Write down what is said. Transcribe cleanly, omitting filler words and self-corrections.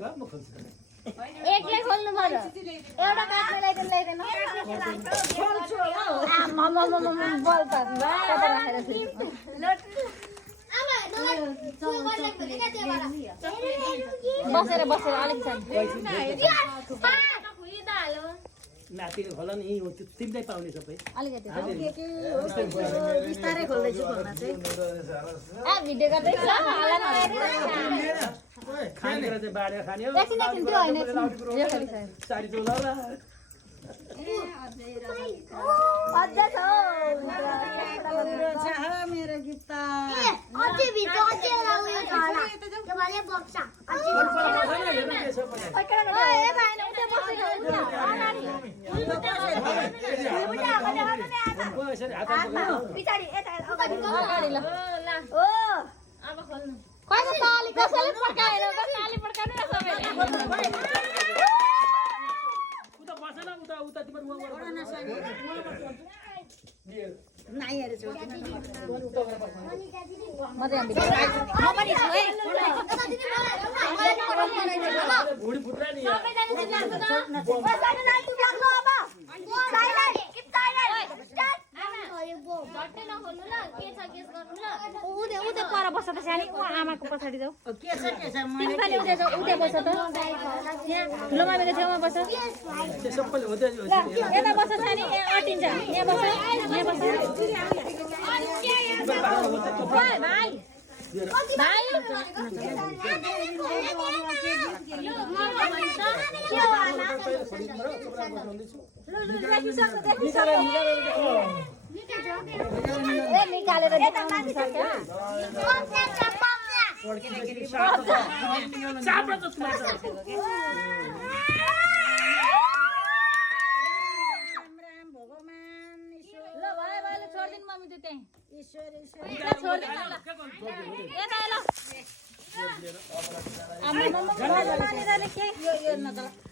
एकले खोल्नु पर्यो एउटा काट्ने ल्याइदेन बल त कता राखेर बसेर बसेर अलिक नातिले खोला नि तिमीलाई पाउने सबै अलिकति बिस्तारै खोल्दैछु खोल्न चाहिँ भिडियो गर्दैछ खानेर चाहिँ बाँडेर खाने हो साडी चोला होला मेरो गीत त आमाको पछाडि जाऊ के छ उता बस त ठुलो मामीको छेउमा बस यता बस नि अटिन्छ यहाँ बस भाइ भाइ निकालेर छोडिदिनु मम्मी त त्यहीँ छोडिदिनु ल